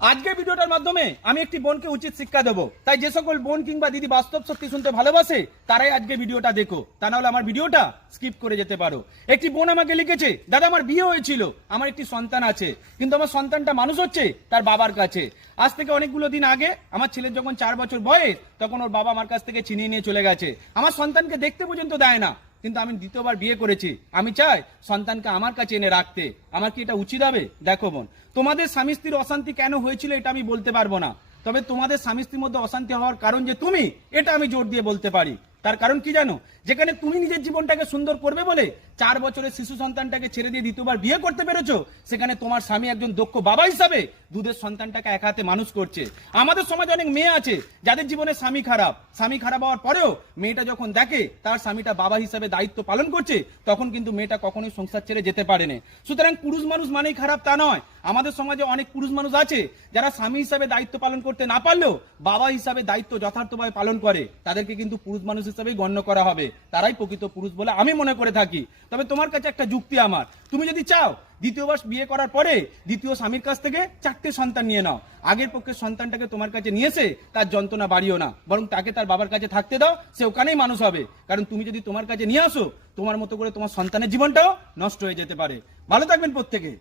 আজকের ভিডিওটার মাধ্যমে আমি একটি বোনকে উচিত শিক্ষা দেবো। তাই যে সকল বোন কিংবা দিদি বাস্তব সত্যি শুনতে ভালোবাসে তারাই আজকে ভিডিওটা দেখো, তা নাহলে আমার ভিডিওটা স্কিপ করে যেতে পারো। একটি বোন আমাকে লিখেছে, দাদা আমার বিয়ে হয়েছিল, আমার একটি সন্তান আছে, কিন্তু আমার সন্তানটা মানুষ হচ্ছে তার বাবার কাছে। আজ থেকে অনেকগুলো দিন আগে আমার ছেলের যখন 4 বছর বয়স, তখন ওর বাবা আমার কাছ থেকে ছিনিয়ে নিয়ে চলে গেছে। আমার সন্তানকে দেখতে পর্যন্ত দেয় না, কিন্তু আমি দ্বিতীয়বার বিয়ে করেছি। আমি চাই সন্তানকে আমার কাছে এনে রাখতে। আমার কি এটা উচিত হবে? দেখো বোন, তোমাদের স্বামী স্ত্রীর অশান্তি কেন হয়েছিল এটা আমি বলতে পারবো না, তবে তোমাদের স্বামী স্ত্রীর মধ্যে অশান্তি হওয়ার কারণ যে তুমি, এটা আমি জোর দিয়ে বলতে পারি। তার কারণ কি জানো? যেখানে তুমি নিজের জীবনটাকে সুন্দর করবে বলে 4 বছরের শিশু সন্তানটাকে ছেড়ে দিয়ে দ্বিতীয়বার বিয়ে করতে পেরেছো, সেখানে তোমার স্বামী একজন দক্ষ বাবা হিসাবে দুধের সন্তানটাকে এক হাতে মানুষ করছে। আমাদের সমাজে অনেক মেয়ে আছে যাদের জীবনে স্বামী খারাপ হওয়ার পরেও মেয়েটা যখন দেখে তার স্বামীটা বাবা হিসাবে দায়িত্ব পালন করছে, তখন কিন্তু মেয়েটা কখনোই সংসার ছেড়ে যেতে পারে না। সুতরাং পুরুষ মানুষ মানেই খারাপ তা নয়। আমাদের সমাজে অনেক পুরুষ মানুষ আছে যারা স্বামী হিসাবে দায়িত্ব পালন করতে না পারলেও বাবা হিসাবে দায়িত্ব যথার্থভাবে পালন করে, তাদেরকে কিন্তু পুরুষ মানুষ হিসাবেই গণ্য করা হবে। তারাই প্রকৃত পুরুষ বলে আমি মনে করে থাকি। তবে তোমার কাছে একটা যুক্তি আমার, তুমি যদি চাও দ্বিতীয়বার বিয়ে করার পরে দ্বিতীয় স্বামীর কাছ থেকে 4টে সন্তান নিয়ে নাও। আগের পক্ষে সন্তানটাকে তোমার কাছে নিয়ে এসে তার যন্ত্রণা বাড়িও না, বরং তাকে তার বাবার কাছে থাকতে দাও, সে ওখানেই মানুষ হবে। কারণ তুমি যদি তোমার কাছে নিয়ে আসো, তোমার মতো করে তোমার সন্তানের জীবনটাও নষ্ট হয়ে যেতে পারে। ভালো থাকবেন প্রত্যেকে।